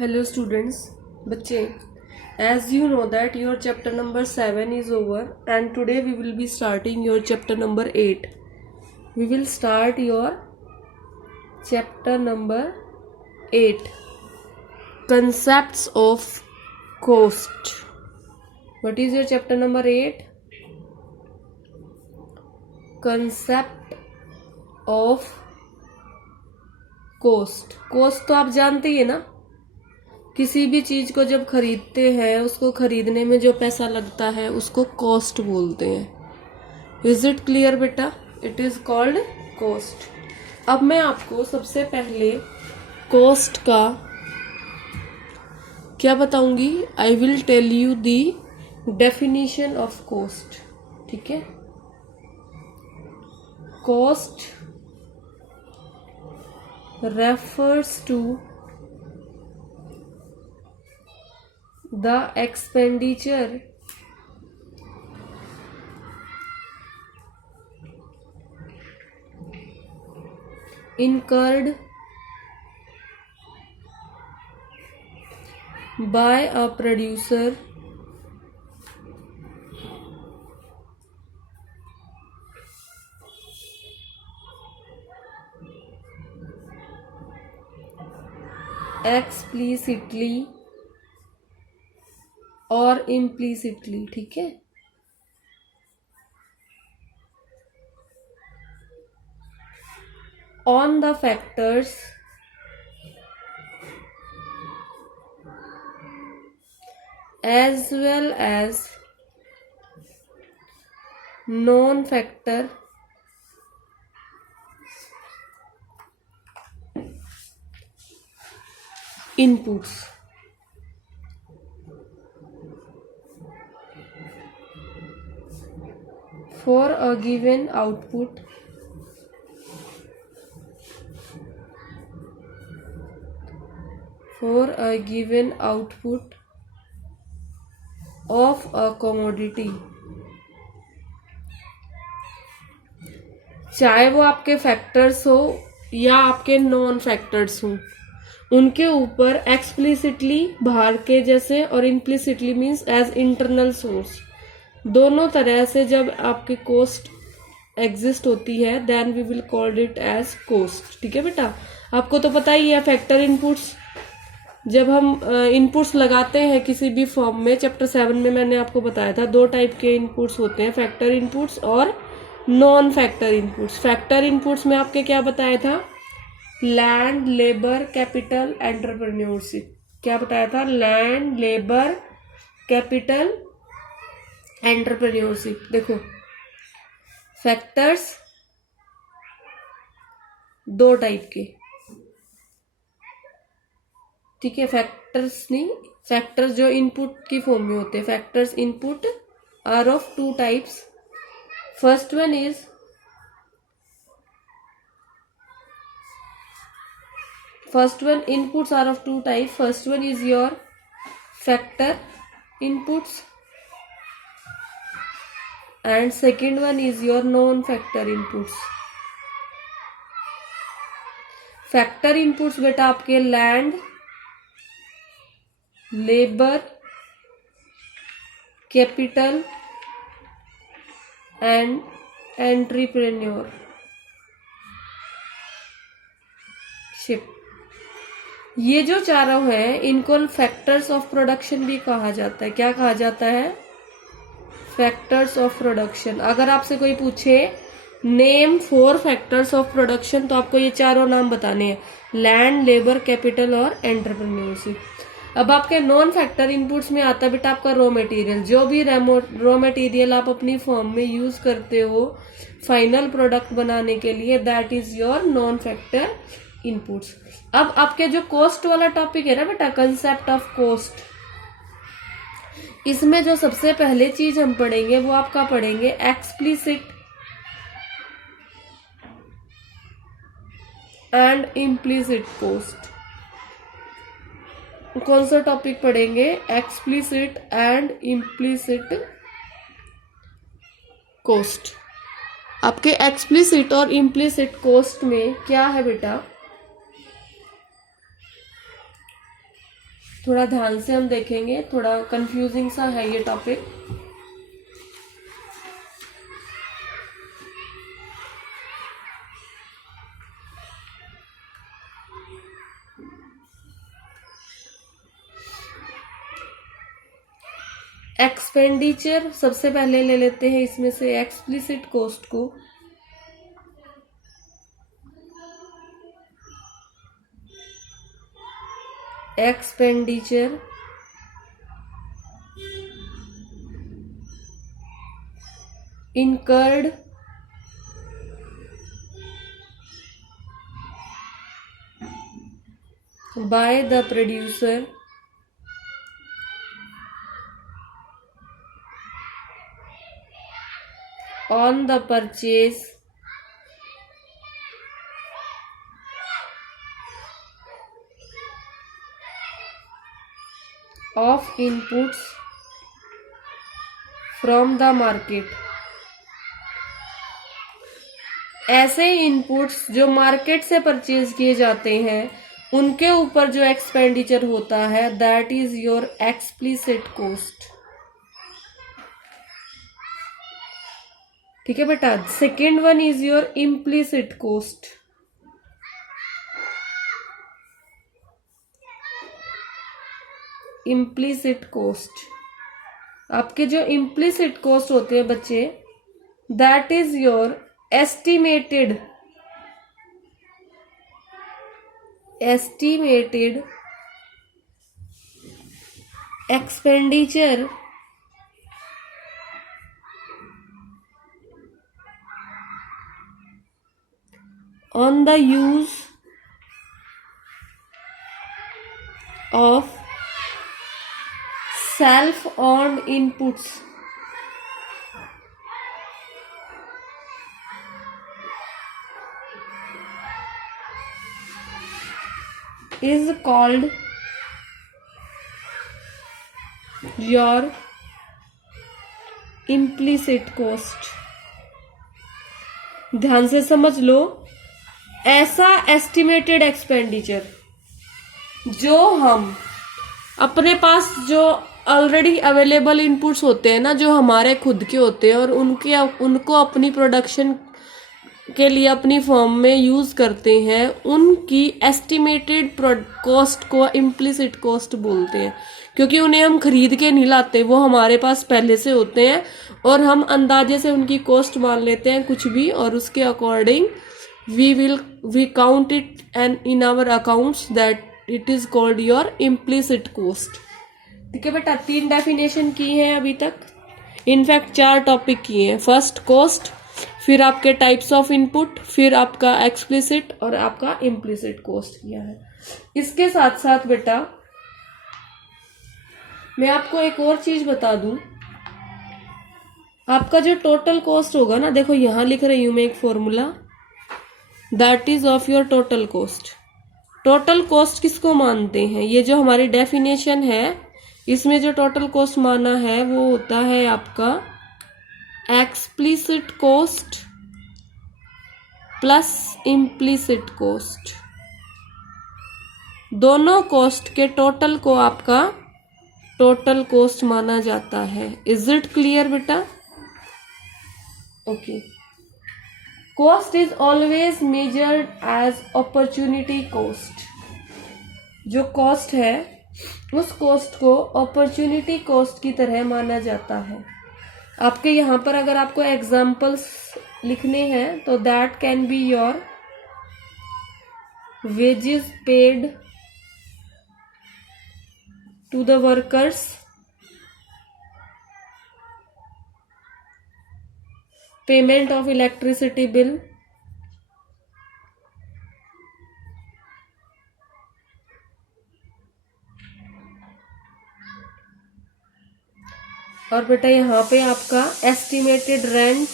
Hello students, बच्चे, as you know that your chapter number 7 is over and today we will be starting your chapter number 8. We will start your chapter number 8, Concepts of Cost. What is your chapter number 8? Concept of Cost. Cost तो आप जानते ही है ना, किसी भी चीज को जब खरीदते हैं उसको खरीदने में जो पैसा लगता है उसको कॉस्ट बोलते हैं। इज इट क्लियर बेटा? It is called cost. अब मैं आपको सबसे पहले कॉस्ट का क्या बताऊंगी? I will tell you the definition of cost. ठीक है, cost refers to the expenditure incurred by a producer explicitly or implicitly। ठीक है, on the factors as well as non-factor inputs। For a given output of a commodity, चाहे वो आपके factors हो या आपके नॉन फैक्टर्स हो, उनके ऊपर एक्सप्लिसिटली बाहर के जैसे और implicitly means as internal source, दोनों तरह से जब आपकी कॉस्ट एग्जिस्ट होती है then we will called it as cost. ठीक है बेटा, आपको तो पता ही है फैक्टर इनपुट्स, जब हम इनपुट्स लगाते हैं किसी भी फॉर्म में, चैप्टर 7 में मैंने आपको बताया था दो टाइप के इनपुट्स होते हैं, फैक्टर इनपुट्स और non factor inputs. Factor inputs में आपके क्या बताया था? Land, labour, capital, entrepreneurship. क्या बताया था? Land, labour, capital, entrepreneurship. देखो फैक्टर्स दो टाइप के, ठीक है, फैक्टर्स नहीं, फैक्टर्स जो इनपुट की फॉर्म में होते हैं। Factors input are of two types. First one is inputs are of two types. First one is your factor inputs and second one is your non-factor inputs. Factor inputs बेटा आपके land, labour, capital and entrepreneurship. ये जो चारों हैं इनको factors of production भी कहा जाता है। क्या कहा जाता है? Factors of production. अगर आपसे कोई पूछे नेम 4 फैक्टर्स ऑफ प्रोडक्शन तो आपको ये चारों नाम बताने हैं, लैंड, लेबर, कैपिटल और एंटरप्रेन्योरशिप। अब आपके नॉन फैक्टर इनपुट्स में आता है बेटा आपका रॉ मटेरियल। जो भी रॉ मटेरियल आप अपनी फॉर्म में यूज करते हो फाइनल प्रोडक्ट बनाने के लिए, that is your non factor inputs. अब आपके जो कॉस्ट वाला टॉपिक है ना बेटा, कंसेप्ट ऑफ कॉस्ट, इसमें जो सबसे पहले चीज हम पढ़ेंगे वो आपका पढ़ेंगे एक्सप्लिसिट एंड इम्प्लिसिट कॉस्ट। कौन सा टॉपिक पढ़ेंगे? Explicit and implicit cost. आपके एक्सप्लिसिट और इम्प्लिसिट कॉस्ट में क्या है बेटा? थोड़ा ध्यान से हम देखेंगे, थोड़ा कंफ्यूजिंग सा है ये टॉपिक। एक्सपेंडिचर सबसे पहले ले लेते हैं इसमें से एक्सप्लिसिट कॉस्ट को। Expenditure incurred by the producer on the purchase of inputs from the market। ऐसे इनपुट्स जो मार्केट से परचेज किए जाते हैं उनके ऊपर जो एक्सपेंडिचर होता है that is your explicit cost. ठीक है बेटा। Second one is your implicit cost. Implicit cost, आपके जो इम्प्लिसिट कॉस्ट होते हैं बच्चे, that is your estimated expenditure on the use of self-owned inputs is called your implicit cost। ध्यान से समझ लो, ऐसा एस्टिमेटेड एक्सपेंडिचर जो हम अपने पास जो ऑलरेडी अवेलेबल इनपुट्स होते हैं ना, जो हमारे खुद के होते हैं और उनको अपनी प्रोडक्शन के लिए अपनी फर्म में यूज करते हैं, उनकी एस्टिमेटेड कॉस्ट को इम्प्लिसिट कॉस्ट बोलते हैं। क्योंकि उन्हें हम खरीद के नहीं लाते, वो हमारे पास पहले से होते हैं और हम अंदाजे से उनकी कॉस्ट मान लेते हैं कुछ भी, और उसके according we count it and in our accounts that it is called your implicit cost. ठीक है बेटा। 3 डेफिनेशन की है अभी तक, इनफैक्ट 4 टॉपिक किए हैं। फर्स्ट कॉस्ट, फिर आपके टाइप्स ऑफ इनपुट, फिर आपका एक्सप्लिसिट और आपका इम्प्लिसिट कॉस्ट किया है। इसके साथ साथ बेटा मैं आपको एक और चीज बता दूं, आपका जो टोटल कॉस्ट होगा ना, देखो यहां लिख रही हूं मैं एक formula, that is of your total cost. Total cost किसको मानते हैं? ये जो हमारी डेफिनेशन है इसमें जो टोटल कॉस्ट माना है वो होता है आपका explicit cost plus implicit cost. दोनों कॉस्ट के टोटल को आपका टोटल कॉस्ट माना जाता है। इज इट क्लियर बेटा? Okay. Cost is always measured as opportunity cost. जो कॉस्ट है उस कॉस्ट को अपॉर्चुनिटी कॉस्ट की तरह माना जाता है। आपके यहाँ पर अगर आपको एग्जाम्पल्स लिखने हैं तो that can be your wages paid to the workers, payment of electricity bill, और बेटा यहाँ पे आपका estimated rent,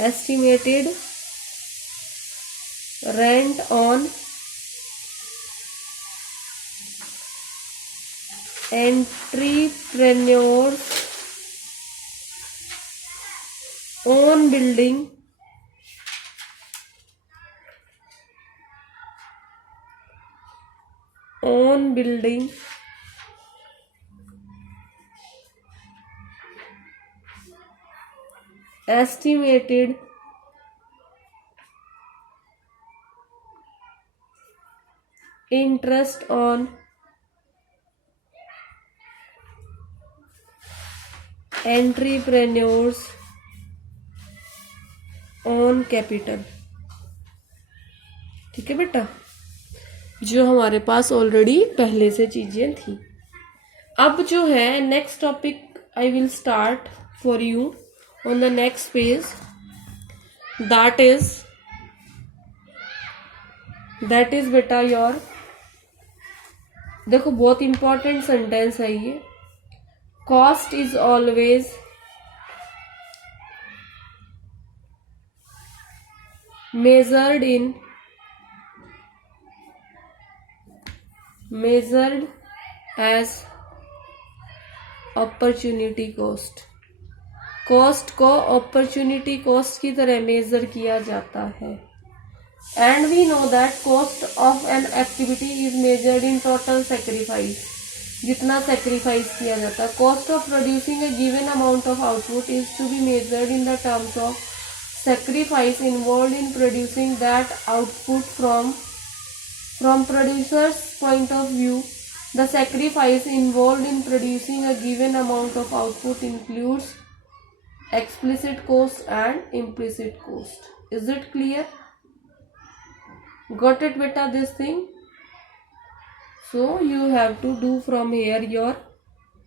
estimated rent on entrepreneurs own building on building estimated interest on entrepreneurs on capital। ठीक है बेटा, जो हमारे पास ऑलरेडी पहले से चीजें थी। अब जो है next topic I will start for you on the next page, that is बेटा योर, देखो बहुत इंपॉर्टेंट सेंटेंस है ये, cost is always measured as opportunity cost। Cost को अपॉर्चुनिटी कॉस्ट की तरह मेजर किया जाता है। And we know that cost of an activity is measured in total sacrifice, जितना सेक्रीफाइस किया जाता है। Cost of producing a given amount of output is to be measured in the terms of sacrifice involved in producing that output from producer's point of view. The sacrifice involved in producing a given amount of output includes explicit cost and implicit cost. Is it clear? Got it beta, this thing? So you have to do from here your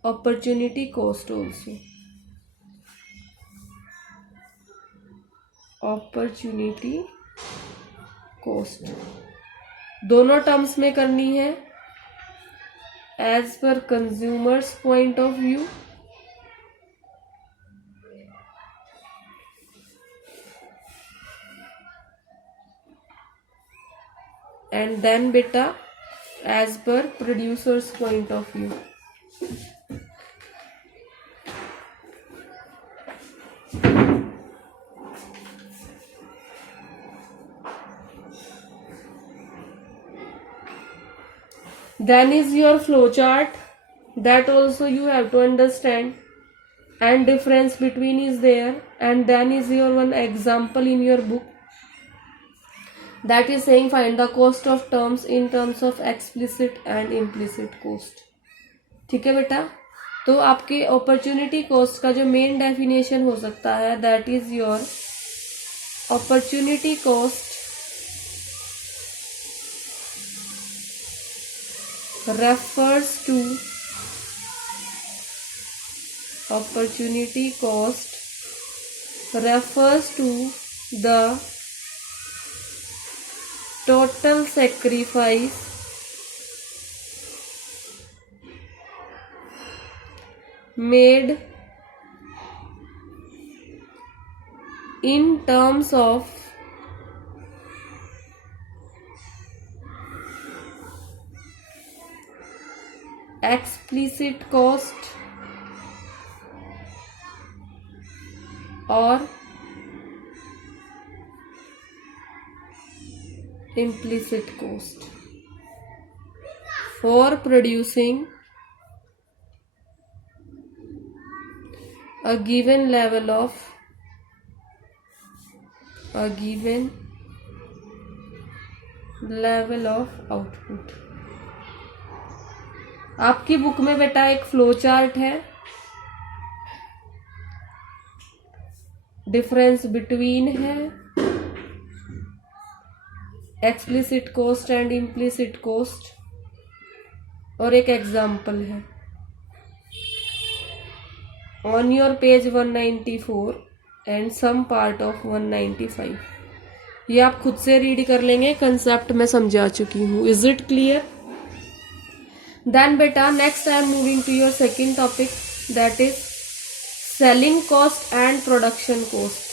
opportunity cost also, opportunity cost दोनों terms में करनी है as per consumers point of view and then बेटा as per producers point of view. Then is your flow chart, that also you have to understand, and difference between is there, and then is your one example in your book that is saying find the cost of terms in terms of explicit and implicit cost। ठीक है बेटा, तो आपके opportunity cost का जो main definition हो सकता है that is your opportunity cost refers to opportunity cost refers to the total sacrifice made in terms of explicit cost or implicit cost for producing a given level of output। आपकी book में बेटा एक flow chart है, difference between है, explicit cost and implicit cost, और एक example है on your page 194 and some part of 195। ये आप खुद से रीड कर लेंगे, कंसेप्ट मैं समझा चुकी हूँ। Is it clear? Then beta next I am moving to your second topic, that is selling cost and production cost।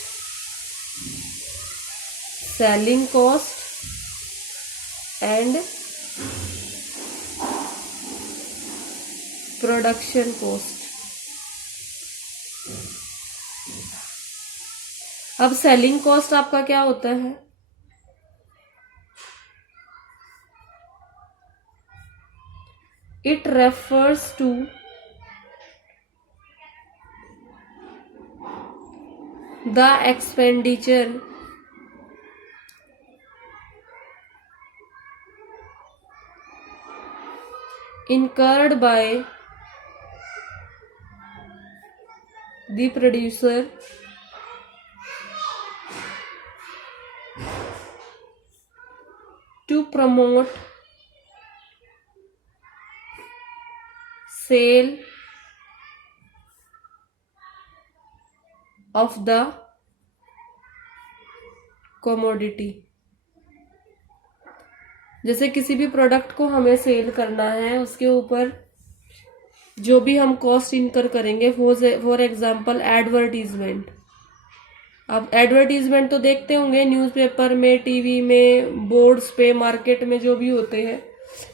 selling cost and production cost। अब सेलिंग कॉस्ट आपका क्या होता है? It refers to the expenditure incurred by the producer to promote sale of the commodity। जैसे किसी भी product को हमें सेल करना है, उसके ऊपर जो भी हम कॉस्ट इनकर करेंगे, फॉर एग्जांपल एडवर्टीजमेंट। आप एडवर्टीजमेंट तो देखते होंगे न्यूज़पेपर में, टीवी में, बोर्ड्स पे, मार्केट में जो भी होते हैं,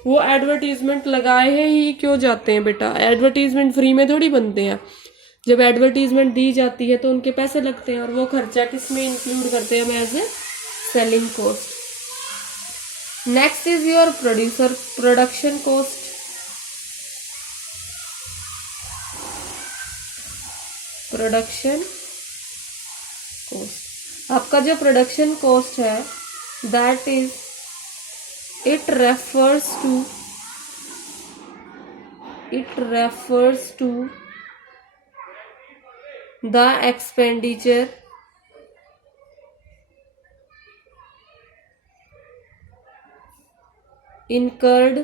वो एडवर्टीजमेंट लगाए हैं ही क्यों जाते हैं बेटा? एडवर्टीजमेंट फ्री में थोड़ी बनते हैं। जब एडवर्टीजमेंट दी जाती है तो उनके पैसे लगते हैं, और वो खर्चा किस में इंक्लूड करते हैं हम? As a selling cost. Next is your production cost. Production cost, आपका जो प्रोडक्शन कॉस्ट है, that is, it refers to the expenditure incurred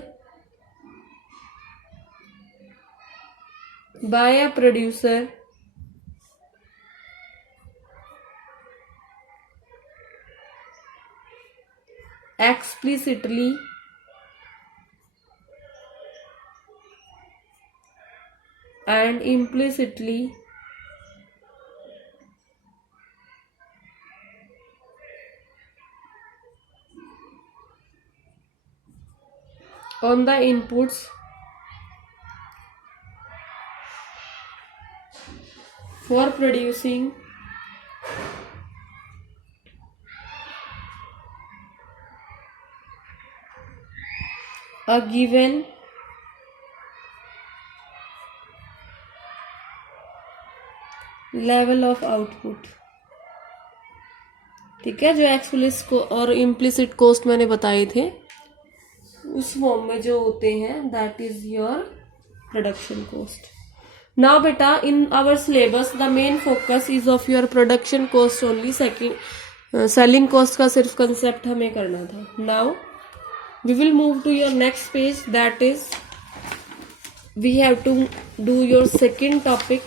by a producer explicitly and implicitly on the inputs for producing a given level of output। ठीक है, जो explicit और implicit cost मैंने बताए थे, उस फॉर्म में जो होते हैं, that is your production cost. Now बेटा, in our syllabus the main focus is of your production cost only. Selling cost का सिर्फ कंसेप्ट हमें करना था। Now we will move to your next page, that is we have to do your second topic,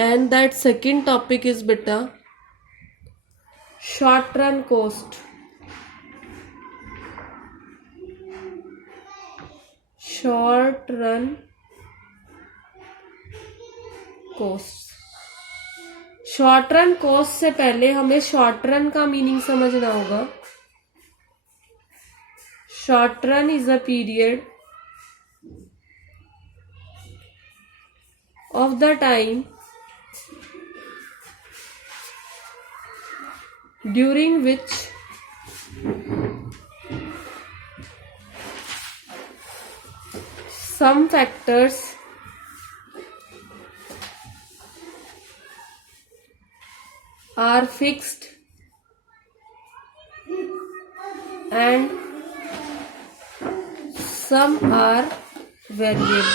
and that second topic is बेटा short run cost. Short run cost. Short run cost से पहले हमें short run का meaning समझना होगा। Short run is a period of the time during which some factors are fixed and some are variable।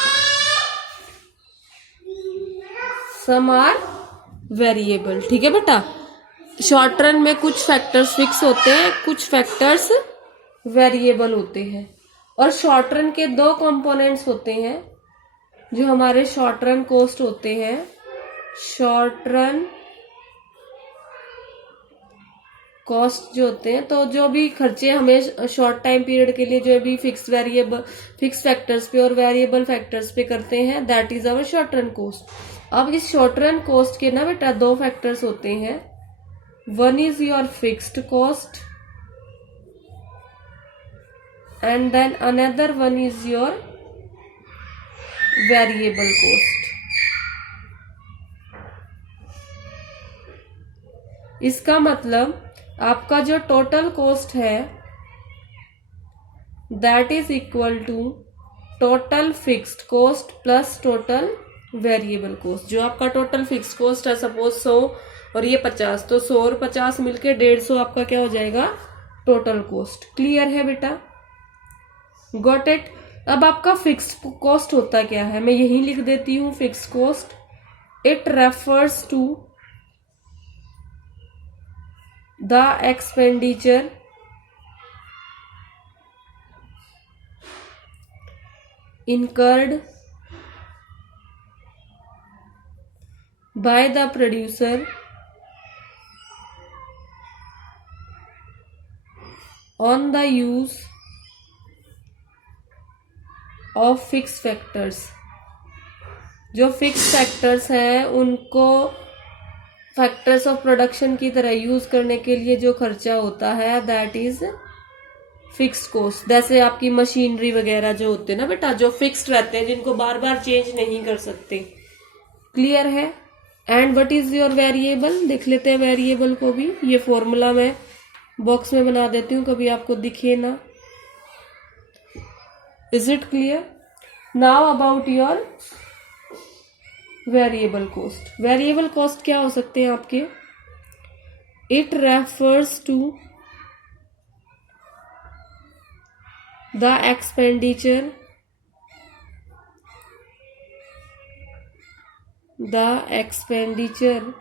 some are variable, ठीक है बेटा। Short run में कुछ फैक्टर्स फिक्स होते हैं, कुछ फैक्टर्स वेरिएबल होते हैं। और शॉर्ट रन के दो कंपोनेंट्स होते हैं जो हमारे शॉर्ट रन कॉस्ट होते हैं। शॉर्ट रन कॉस्ट जो होते हैं, तो जो भी खर्चे हमें शॉर्ट टाइम पीरियड के लिए जो भी फिक्स फैक्टर्स पे और वेरिएबल फैक्टर्स पे करते हैं, that is our short run cost. अब इस शॉर्ट रन कॉस्ट के ना बेटा दो फैक्टर्स होते हैं। One is your fixed cost and then another one is your variable cost। इसका मतलब आपका जो टोटल कॉस्ट है, that is equal to total fixed cost plus total variable cost. जो आपका टोटल फिक्स्ड कॉस्ट है सपोज 100 और ये 50, तो 100 और 50 मिलके 150 आपका क्या हो जाएगा, टोटल कॉस्ट। क्लियर है बेटा, गॉट इट। अब आपका फिक्स्ड कॉस्ट होता क्या है, मैं यही लिख देती हूँ fixed cost. It refers to the expenditure incurred by the producer on the use of fixed factors। जो फिक्स फैक्टर्स हैं उनको फैक्टर्स ऑफ प्रोडक्शन की तरह यूज करने के लिए जो खर्चा होता है दैट इज फिक्स्ड कॉस्ट। जैसे आपकी मशीनरी वगैरह जो होते हैं ना बेटा, जो फिक्स्ड रहते हैं, जिनको बार बार चेंज नहीं कर सकते। क्लियर है। And what is your variable, देख लेते हैं वेरिएबल को भी। ये फॉर्मूला मैं बॉक्स में बना देती हूँ, कभी आपको दिखे ना। Is it clear? Now about your variable cost. Variable cost क्या हो सकते हैं आपके? It refers to the expenditure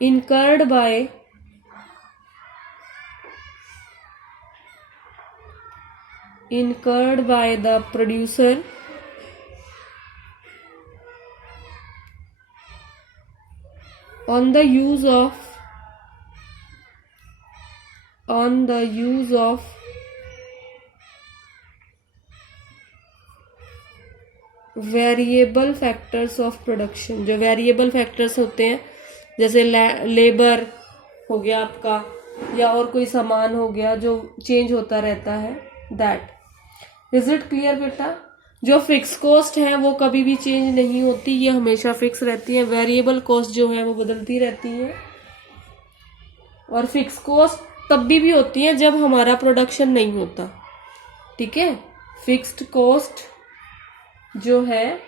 incurred by the producer on the use of variable factors of production. जो वेरिएबल फैक्टर्स होते हैं जैसे लेबर हो गया आपका, या और कोई सामान हो गया जो चेंज होता रहता है, दैट। इज इट क्लियर बेटा? जो फिक्स कॉस्ट है वो कभी भी चेंज नहीं होती, ये हमेशा फिक्स रहती है। वेरिएबल कॉस्ट जो है वो बदलती रहती है। और फिक्स कॉस्ट तब भी होती है जब हमारा प्रोडक्शन नहीं होता, ठीक है। फिक्स्ड कॉस्ट जो है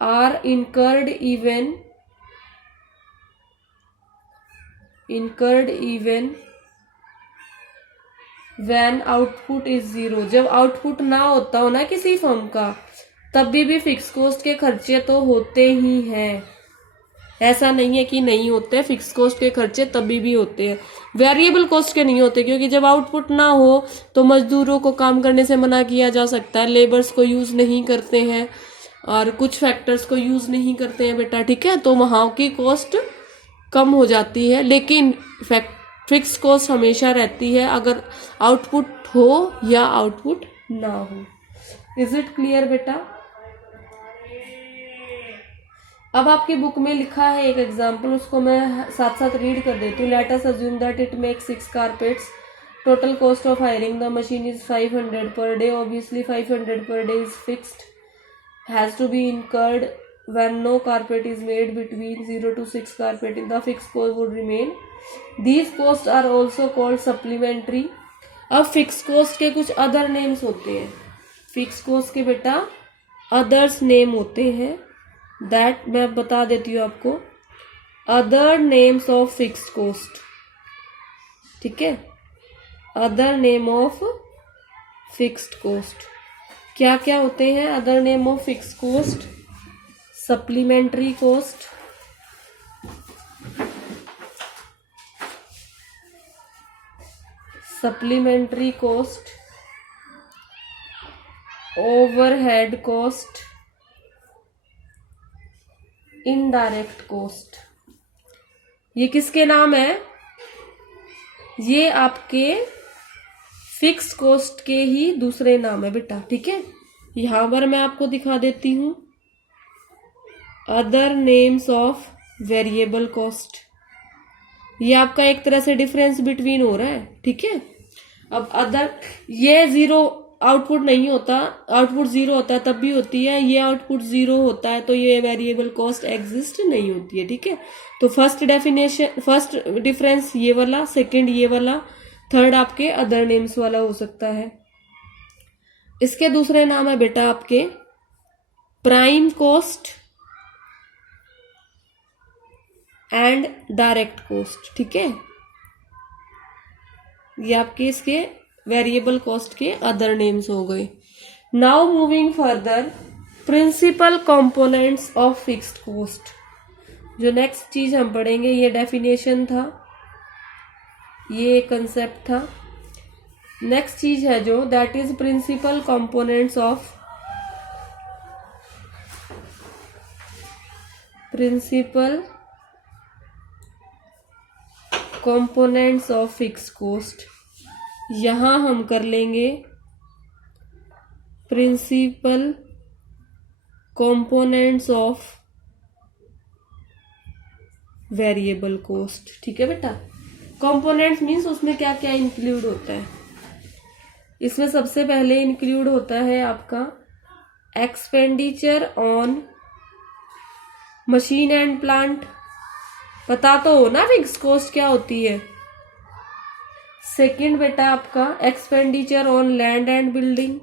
are incurred even when output is zero. जब आउटपुट ना होता हो ना किसी फर्म का, तब भी फिक्स कॉस्ट के खर्चे तो होते ही हैं। ऐसा नहीं है कि नहीं होते, फिक्स कॉस्ट के खर्चे तभी भी होते हैं, वेरिएबल कॉस्ट के नहीं होते। क्योंकि जब आउटपुट ना हो तो मजदूरों को काम करने से मना किया जा सकता है, लेबर्स को यूज नहीं करते हैं, और कुछ फैक्टर्स को यूज नहीं करते हैं बेटा, ठीक है। तो वहां की कॉस्ट कम हो जाती है, लेकिन फिक्स कॉस्ट हमेशा रहती है, अगर आउटपुट हो या आउटपुट ना हो। इज इट क्लियर बेटा? अब आपकी बुक में लिखा है एक एग्जाम्पल, उसको मैं साथ साथ रीड कर देती हूँ। Let us assume that it makes 6 carpets. Total cost of hiring the machine is 500 per day. Obviously 500 per day is fixed, has to be incurred when no carpet is made between 0 to 6 carpet in the fix cost would remain. These cost are also called supplementary. अब fix cost के कुछ other names होते हैं। Fix cost के बेटा others name होते हैं, that मैं बता देती हूँ आपको। Other names of fixed cost, ठीक है। Other name of fixed cost क्या क्या होते हैं? Other name of fixed cost, supplementary cost, overhead cost, indirect cost. ये किसके नाम है? ये आपके फिक्स्ड कॉस्ट के ही दूसरे नाम है बेटा, ठीक है। यहां पर मैं आपको दिखा देती हूं other names of variable cost. ये आपका एक तरह से डिफरेंस बिटवीन हो रहा है, ठीक है। अब अदर, ये जीरो आउटपुट नहीं होता, आउटपुट जीरो होता है तब भी होती है। ये आउटपुट जीरो होता है तो ये वेरिएबल कॉस्ट एग्जिस्ट नहीं होती है, ठीक है। तो फर्स्ट डिफरेंस ये वाला, सेकंड ये वाला, थर्ड आपके अदर नेम्स वाला हो सकता है। इसके दूसरे नाम है बेटा आपके prime cost and direct cost. ठीक है, ये आपके इसके वेरिएबल कॉस्ट के अदर नेम्स हो गए। Now moving further, principal components of fixed cost. जो नेक्स्ट चीज हम पढ़ेंगे, ये डेफिनेशन था, ये कंसेप्ट था। नेक्स्ट चीज है जो that is principal components of fixed cost. यहां हम कर लेंगे principal components of variable cost. ठीक है बेटा, कंपोनेंट्स मीन्स उसमें क्या क्या इंक्लूड होता है। इसमें सबसे पहले इंक्लूड होता है आपका expenditure on machine and plant. पता तो हो ना फिक्स कॉस्ट क्या होती है। सेकंड बेटा आपका expenditure on land and building.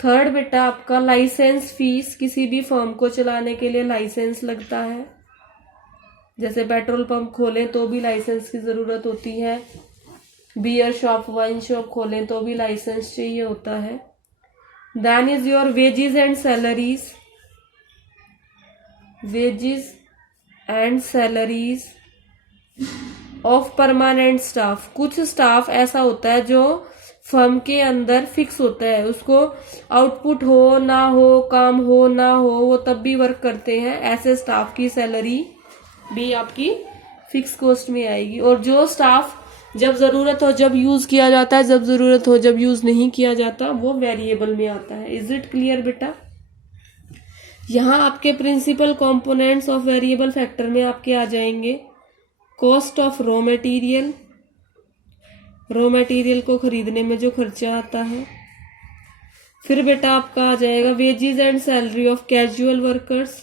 Third बेटा आपका लाइसेंस फीस। किसी भी फर्म को चलाने के लिए लाइसेंस लगता है, जैसे पेट्रोल पंप खोलें तो भी लाइसेंस की जरूरत होती है, बियर शॉप वाइन शॉप खोलें तो भी लाइसेंस चाहिए होता है। Then is your wages and salaries. Wages and salaries of permanent staff. कुछ स्टाफ ऐसा होता है जो फर्म के अंदर फिक्स होता है, उसको आउटपुट हो ना हो, काम हो ना हो, वो तब भी वर्क करते हैं। ऐसे स्टाफ की सैलरी भी आपकी फिक्स कॉस्ट में आएगी। और जो स्टाफ जब जरूरत हो जब यूज किया जाता है, जब जरूरत हो जब यूज नहीं किया जाता, वो वेरिएबल में आता है। इज इट क्लियर बेटा? यहाँ आपके principal components of variable factor में आपके आ जाएंगे cost of raw material, raw material को खरीदने में जो खर्चा आता है। फिर बेटा आपका आ जाएगा wages and salary of casual workers.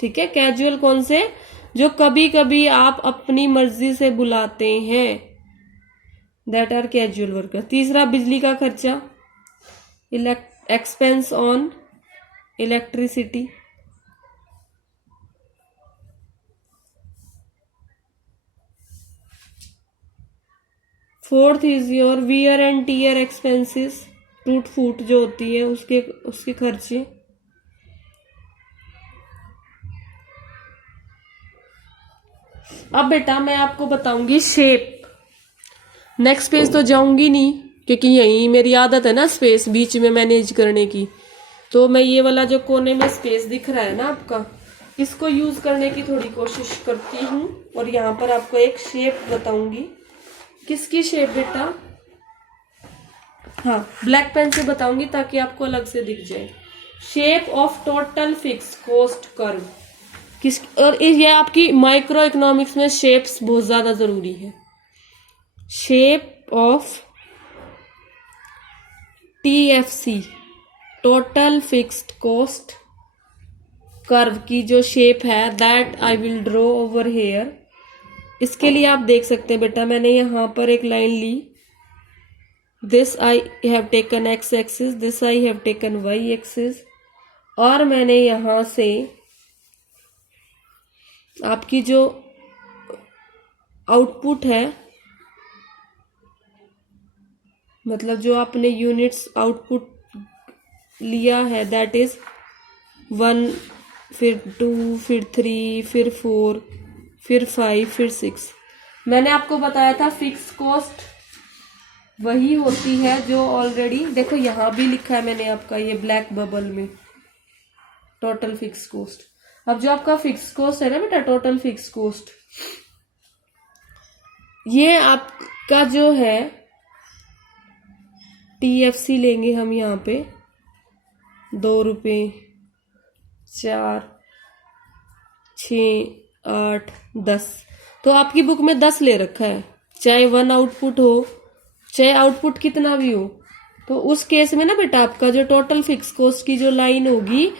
ठीक है, कैजुअल कौन से? जो कभी कभी आप अपनी मर्जी से बुलाते हैं, दैट आर कैजुअल वर्कर्स। तीसरा बिजली का खर्चा, expense on electricity. Fourth is your wear and tear expenses, टूट फूट जो होती है उसके खर्चे। अब बेटा मैं आपको बताऊंगी शेप। नेक्स्ट पेज तो जाऊंगी नहीं, क्योंकि यही मेरी आदत है ना स्पेस बीच में मैनेज करने की। तो मैं ये वाला जो कोने में स्पेस दिख रहा है ना आपका, इसको यूज करने की थोड़ी कोशिश करती हूँ। और यहाँ पर आपको एक शेप बताऊंगी। किसकी शेप बेटा? हाँ, ब्लैक पेन से बताऊंगी ताकि आपको अलग से दिख जाए। Shape of total fix cost curve. और ये आपकी माइक्रो इकोनॉमिक्स में शेप्स बहुत ज्यादा जरूरी है। Shape of TFC, total fixed cost curve की जो शेप है, that I will draw over here. इसके लिए आप देख सकते हैं बेटा, मैंने यहां पर एक लाइन ली। This I have taken X axis, this I have taken Y axis, और मैंने यहां से आपकी जो आउटपुट है, मतलब जो आपने यूनिट्स आउटपुट लिया है, दैट इज 1, फिर 2, फिर 3, फिर 4, फिर 5, फिर 6। मैंने आपको बताया था फिक्स कॉस्ट वही होती है जो ऑलरेडी, देखो यहां भी लिखा है मैंने आपका ये ब्लैक बबल में, टोटल फिक्स कॉस्ट। अब जो आपका फिक्स कॉस्ट है ना बेटा, टोटल फिक्स कॉस्ट, ये आपका जो है TFC लेंगे हम यहाँ पे 2 रुपये, 4, 6, 8, 10। तो आपकी बुक में 10 ले रखा है, चाहे 1 आउटपुट हो, चाहे आउटपुट कितना भी हो। तो उस केस में ना बेटा आपका जो टोटल फिक्स कॉस्ट की जो लाइन होगी,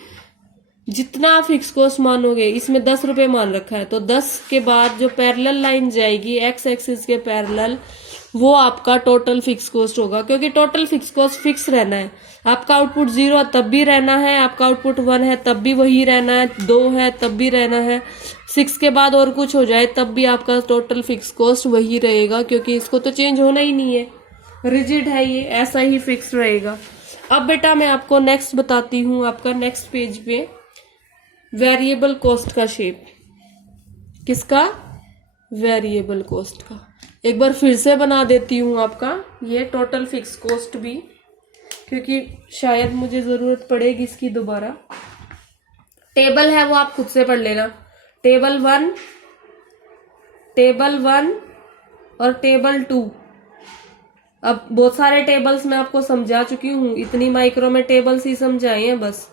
जितना आप फिक्स कॉस्ट मानोगे, इसमें 10 रुपए मान रखा है, तो 10 के बाद जो पैरेलल लाइन जाएगी एक्स एक्सिस के पैरेलल, वो आपका टोटल फिक्स कॉस्ट होगा, क्योंकि टोटल फिक्स कॉस्ट फिक्स रहना है। आपका आउटपुट 0 तब भी रहना है, आपका आउटपुट 1 है तब भी वही रहना है, 2 है तब भी रहना है, 6 के बाद और कुछ हो जाए तब भी आपका टोटल फिक्स कॉस्ट वही रहेगा, क्योंकि इसको तो चेंज होना ही नहीं है, रिजिड है ये, ऐसा ही फिक्स रहेगा। अब बेटा मैं आपको नेक्स्ट बताती हूँ, आपका नेक्स्ट पेज पे वेरिएबल कॉस्ट का शेप। किसका? वेरिएबल कॉस्ट का। एक बार फिर से बना देती हूँ आपका ये टोटल फिक्स कॉस्ट भी, क्योंकि शायद मुझे जरूरत पड़ेगी इसकी दोबारा। टेबल है वो आप खुद से पढ़ लेना, टेबल 1 और टेबल 2। अब बहुत सारे टेबल्स मैं आपको समझा चुकी हूँ, इतनी माइक्रो में टेबल्स ही समझाए हैं बस,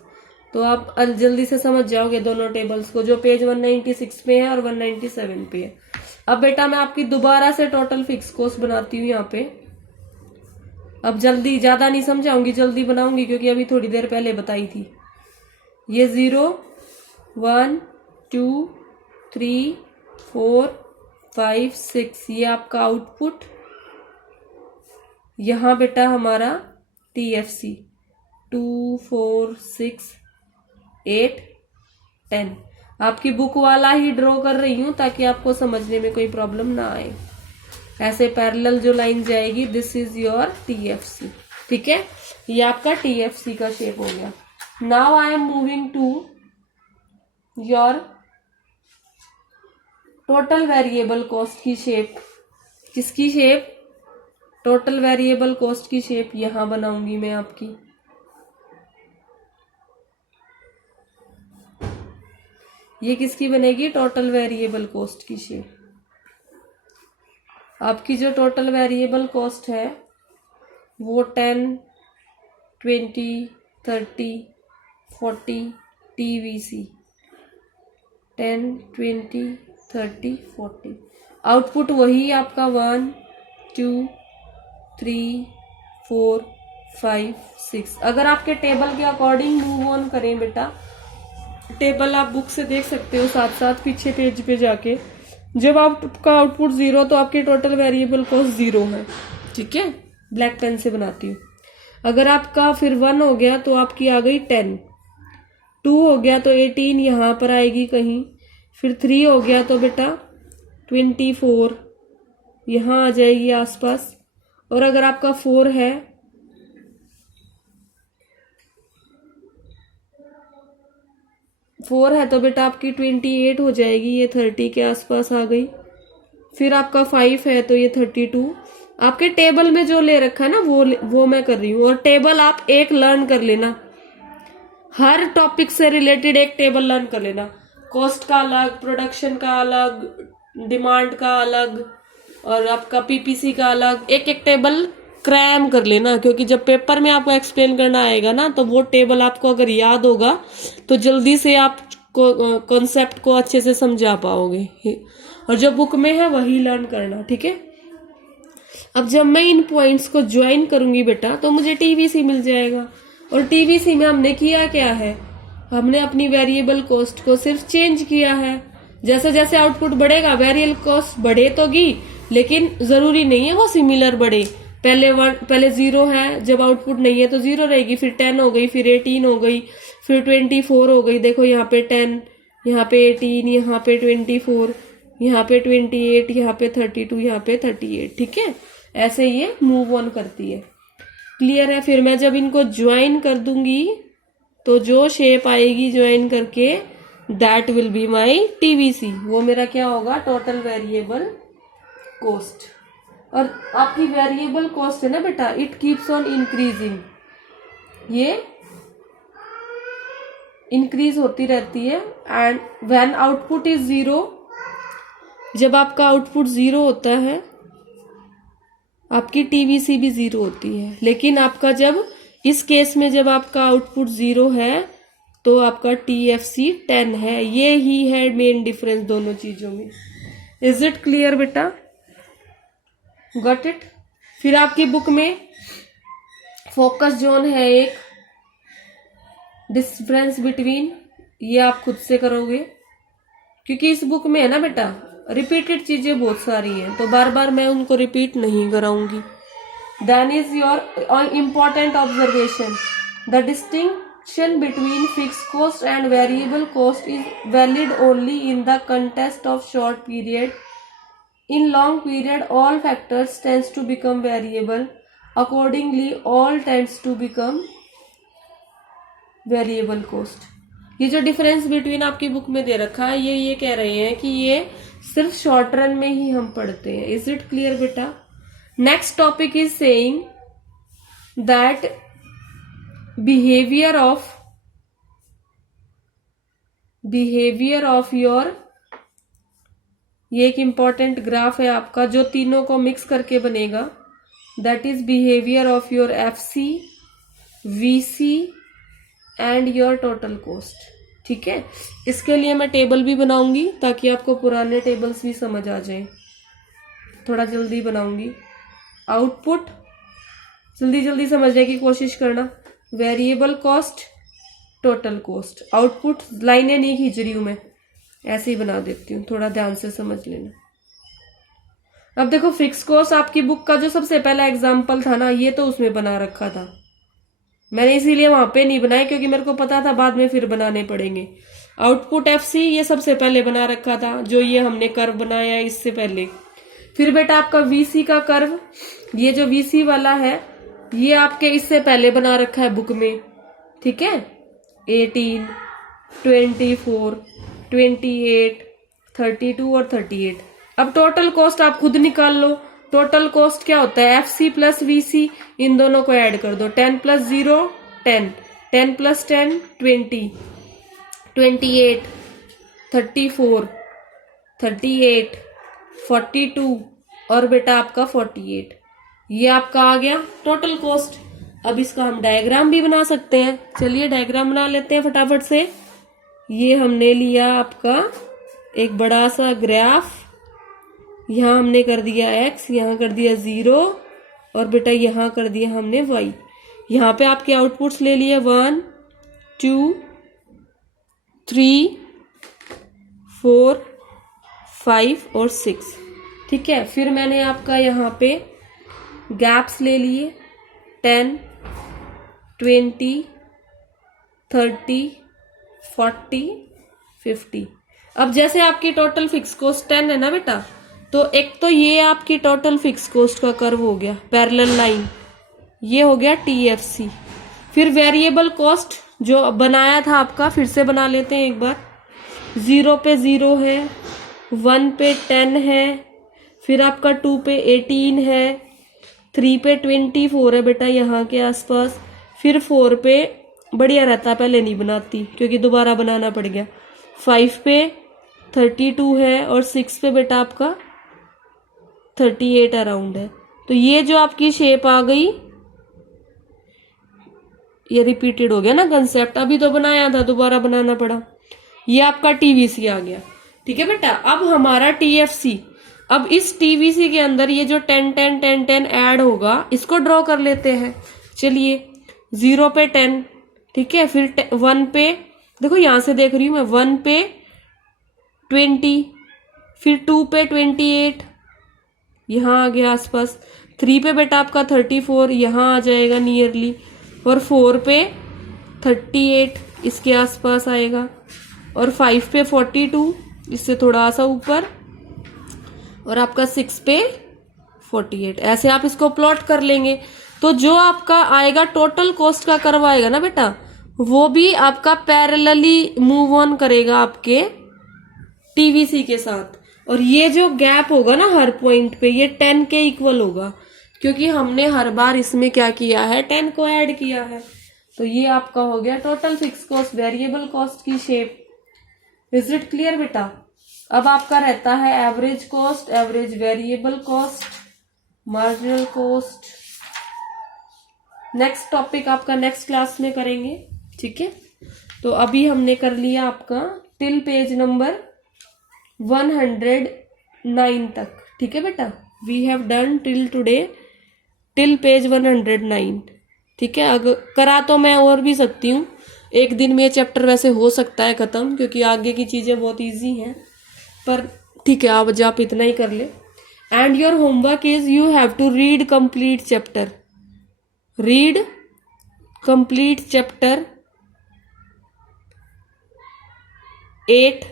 तो आप जल्दी से समझ जाओगे दोनों टेबल्स को, जो पेज 196 पे है और 197 पे है। अब बेटा मैं आपकी दोबारा से टोटल फिक्स कॉस्ट बनाती हूँ यहाँ पे। अब जल्दी, ज्यादा नहीं समझाऊंगी, जल्दी बनाऊंगी, क्योंकि अभी थोड़ी देर पहले बताई थी। ये 0 1 2 3 4 5 6 ये आपका आउटपुट। यहाँ बेटा हमारा TFC 2 4 6 8 10। आपकी बुक वाला ही ड्रॉ कर रही हूं ताकि आपको समझने में कोई प्रॉब्लम ना आए। ऐसे पैरेलल जो लाइन जाएगी, दिस इज योर TFC। ठीक है, ये आपका TFC का शेप हो गया। Now I am moving to your total variable cost की शेप। किसकी शेप? टोटल वेरिएबल कॉस्ट की शेप यहां बनाऊंगी मैं आपकी। ये किसकी बनेगी? टोटल वेरिएबल कॉस्ट की शेप। आपकी जो टोटल वेरिएबल कॉस्ट है वो 10 20 30 40 TVC 10 20 30 40। आउटपुट वही आपका 1 2 3 4 5 6। अगर आपके टेबल के अकॉर्डिंग मूव ऑन करें बेटा, टेबल आप बुक से देख सकते हो साथ साथ पीछे पेज पे जाके। जब आपका आउटपुट 0 तो आपके टोटल वेरिएबल कॉस्ट 0 है। ठीक है, ब्लैक पेन से बनाती हूँ। अगर आपका फिर 1 हो गया तो आपकी आ गई 10, 2 हो गया तो 18 यहाँ पर आएगी कहीं, फिर 3 हो गया तो बेटा 24 यहाँ आ जाएगी आसपास, और अगर आपका 4 है तो बेटा आपकी 28 हो जाएगी, ये 30 के आसपास आ गई। फिर आपका 5 है तो ये 32। आपके टेबल में जो ले रखा है ना वो मैं कर रही हूँ। और टेबल आप एक लर्न कर लेना, हर टॉपिक से रिलेटेड एक टेबल लर्न कर लेना। कॉस्ट का अलग, प्रोडक्शन का अलग, डिमांड का अलग, और आपका PPC का अलग, एक एक टेबल क्रैम कर लेना, क्योंकि जब पेपर में आपको एक्सप्लेन करना आएगा ना तो वो टेबल आपको अगर याद होगा तो जल्दी से आप कॉन्सेप्ट को अच्छे से समझा पाओगे। और जो बुक में है वही लर्न करना। ठीक है, अब जब मैं इन पॉइंट्स को ज्वाइन करूंगी बेटा तो मुझे TVC मिल जाएगा। और TVC में हमने किया क्या है? हमने अपनी वेरिएबल कॉस्ट को सिर्फ चेंज किया है। जैसे जैसे आउटपुट बढ़ेगा वेरिएबल कॉस्ट बढ़े तो गी, लेकिन जरूरी नहीं है वो सिमिलर बढ़े। पहले 0 है, जब आउटपुट नहीं है तो 0 रहेगी, फिर 10 हो गई, फिर 18 हो गई, फिर 24 हो गई। देखो यहाँ पे 10, यहाँ पे 18, यहाँ पे 24, यहाँ पे 28, यहाँ पे 32, यहाँ पे 38। ठीक है, ऐसे ये मूव ऑन करती है। क्लियर है? फिर मैं जब इनको ज्वाइन कर दूंगी तो जो शेप आएगी ज्वाइन करके, that will be my TVC। वो मेरा क्या होगा? Total variable cost. और आपकी वेरिएबल कॉस्ट है ना बेटा, इट कीप्स ऑन इंक्रीजिंग, ये इंक्रीज होती रहती है। एंड व्हेन आउटपुट इज 0, जब आपका आउटपुट 0 होता है आपकी TVC भी 0 होती है। लेकिन आपका जब इस केस में जब आपका आउटपुट 0 है तो आपका TFC 10 है। ये ही है मेन डिफरेंस दोनों चीजों में। इज इट क्लियर बेटा? Got it? फिर आपकी बुक में फोकस जोन है एक, डिफरेंस बिटवीन ये आप खुद से करोगे, क्योंकि इस बुक में है ना बेटा रिपीटेड चीजें बहुत सारी हैं, तो बार बार मैं उनको रिपीट नहीं कराऊंगी। Then is your important observation, the distinction between fix cost and variable cost is valid only in the context of short period. In long period, all factors tends to become variable. Accordingly, all tends to become variable cost. ये जो difference between आपकी book में दे रखा है, ये कह रहे हैं कि ये सिर्फ शॉर्ट रन में ही हम पढ़ते हैं। इज इट क्लियर बेटा? Next topic is saying that behaviour of your, ये एक इंपॉर्टेंट ग्राफ है आपका जो तीनों को मिक्स करके बनेगा। That is behaviour of your FC, VC and your total cost. ठीक है, इसके लिए मैं टेबल भी बनाऊंगी ताकि आपको पुराने टेबल्स भी समझ आ जाए। थोड़ा जल्दी बनाऊंगी। आउटपुट जल्दी जल्दी समझने की कोशिश करना। Variable cost, total cost. Output लाइनें नहीं खींच रही हूं मैं, ऐसे ही बना देती हूँ, थोड़ा ध्यान से समझ लेना। अब देखो फिक्स कॉस्ट आपकी बुक का जो सबसे पहला एग्जाम्पल था ना, ये तो उसमें बना रखा था मैंने, इसीलिए वहां पे नहीं बनाया क्योंकि मेरे को पता था बाद में फिर बनाने पड़ेंगे। आउटपुट FC ये सबसे पहले बना रखा था, जो ये हमने कर्व बनाया इससे पहले। फिर बेटा आपका VC का कर्व, ये जो VC वाला है ये आपके इससे पहले बना रखा है बुक में। ठीक है, 18, 24, 28, 32 और 38। अब टोटल कॉस्ट आप खुद निकाल लो। टोटल कॉस्ट क्या होता है? FC प्लस VC, इन दोनों को ऐड कर दो। 10 प्लस 0 10, 10 प्लस 10 20, 28, 34, 38, 42 और बेटा आपका 48। ये आपका आ गया टोटल कॉस्ट। अब इसका हम डायग्राम भी बना सकते हैं। चलिए डायग्राम बना लेते हैं फटाफट से। ये हमने लिया आपका एक बड़ा सा ग्राफ, यहाँ हमने कर दिया X, यहाँ कर दिया 0 और बेटा यहाँ कर दिया हमने Y। यहाँ पे आपके आउटपुट्स ले लिए 1, 2, 3, 4, 5 और 6। ठीक है, फिर मैंने आपका यहाँ पे गैप्स ले लिए 10, 20, 30, 40, 50। अब जैसे आपकी टोटल फिक्स कॉस्ट 10 है ना बेटा, तो एक तो ये आपकी टोटल फिक्स कॉस्ट का कर्व हो गया पैरेलल लाइन, ये हो गया TFC। फिर वेरिएबल कॉस्ट जो बनाया था आपका, फिर से बना लेते हैं एक बार। 0 पे 0 है, 1 पे 10 है, फिर आपका 2 पे 18 है, 3 पे 24 है बेटा यहाँ के आसपास, फिर 4 पे बढ़िया रहता, पहले नहीं बनाती क्योंकि दोबारा बनाना पड़ गया। 5 पे 32 है और 6 पे बेटा आपका 38 अराउंड है। तो ये जो आपकी शेप आ गई, ये रिपीटेड हो गया ना कंसेप्ट, अभी तो बनाया था दोबारा बनाना पड़ा। ये आपका TVC आ गया। ठीक है बेटा, अब हमारा TFC। अब इस TVC के अंदर ये जो 10 10 10 10 ऐड होगा, इसको ड्रॉ कर लेते हैं। चलिए 0 पे 10, ठीक है, फिर 1 पे, देखो यहां से देख रही हूं मैं, 1 पे 20, फिर 2 पे 28 यहाँ आ गया आसपास, 3 पे बेटा आपका 34 यहाँ आ जाएगा नियरली, और 4 पे 38 इसके आसपास आएगा, और 5 पे 42 इससे थोड़ा सा ऊपर, और आपका 6 पे 48। ऐसे आप इसको प्लॉट कर लेंगे तो जो आपका आएगा टोटल कॉस्ट का कर्व आएगा ना बेटा, वो भी आपका पैरेलली मूव ऑन करेगा आपके TVC के साथ। और ये जो गैप होगा ना हर पॉइंट पे, ये 10 के इक्वल होगा, क्योंकि हमने हर बार इसमें क्या किया है, 10 को ऐड किया है। तो ये आपका हो गया total fix cost variable cost की शेप। इज इट क्लियर बेटा? अब आपका रहता है average cost, average variable cost, marginal cost. Next topic आपका नेक्स्ट क्लास में करेंगे। ठीक है, तो अभी हमने कर लिया आपका टिल पेज नंबर 109 तक। ठीक है बेटा, we have done till today till page 109। ठीक है, अगर करा तो मैं और भी सकती हूँ, एक दिन में ये चैप्टर वैसे हो सकता है खत्म, क्योंकि आगे की चीजें बहुत इजी हैं, पर ठीक है आप इतना ही कर ले। And your homework is you have to read complete chapter, read complete chapter 8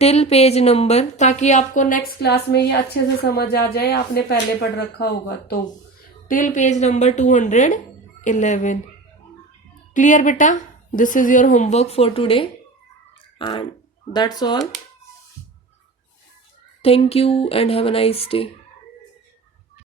till page number, ताकि आपको नेक्स्ट क्लास में ये अच्छे से समझ आ जाए, आपने पहले पढ़ रखा होगा तो। Till page number 211। क्लियर बेटा? This is your homework for today and that's all. Thank you and have a nice day.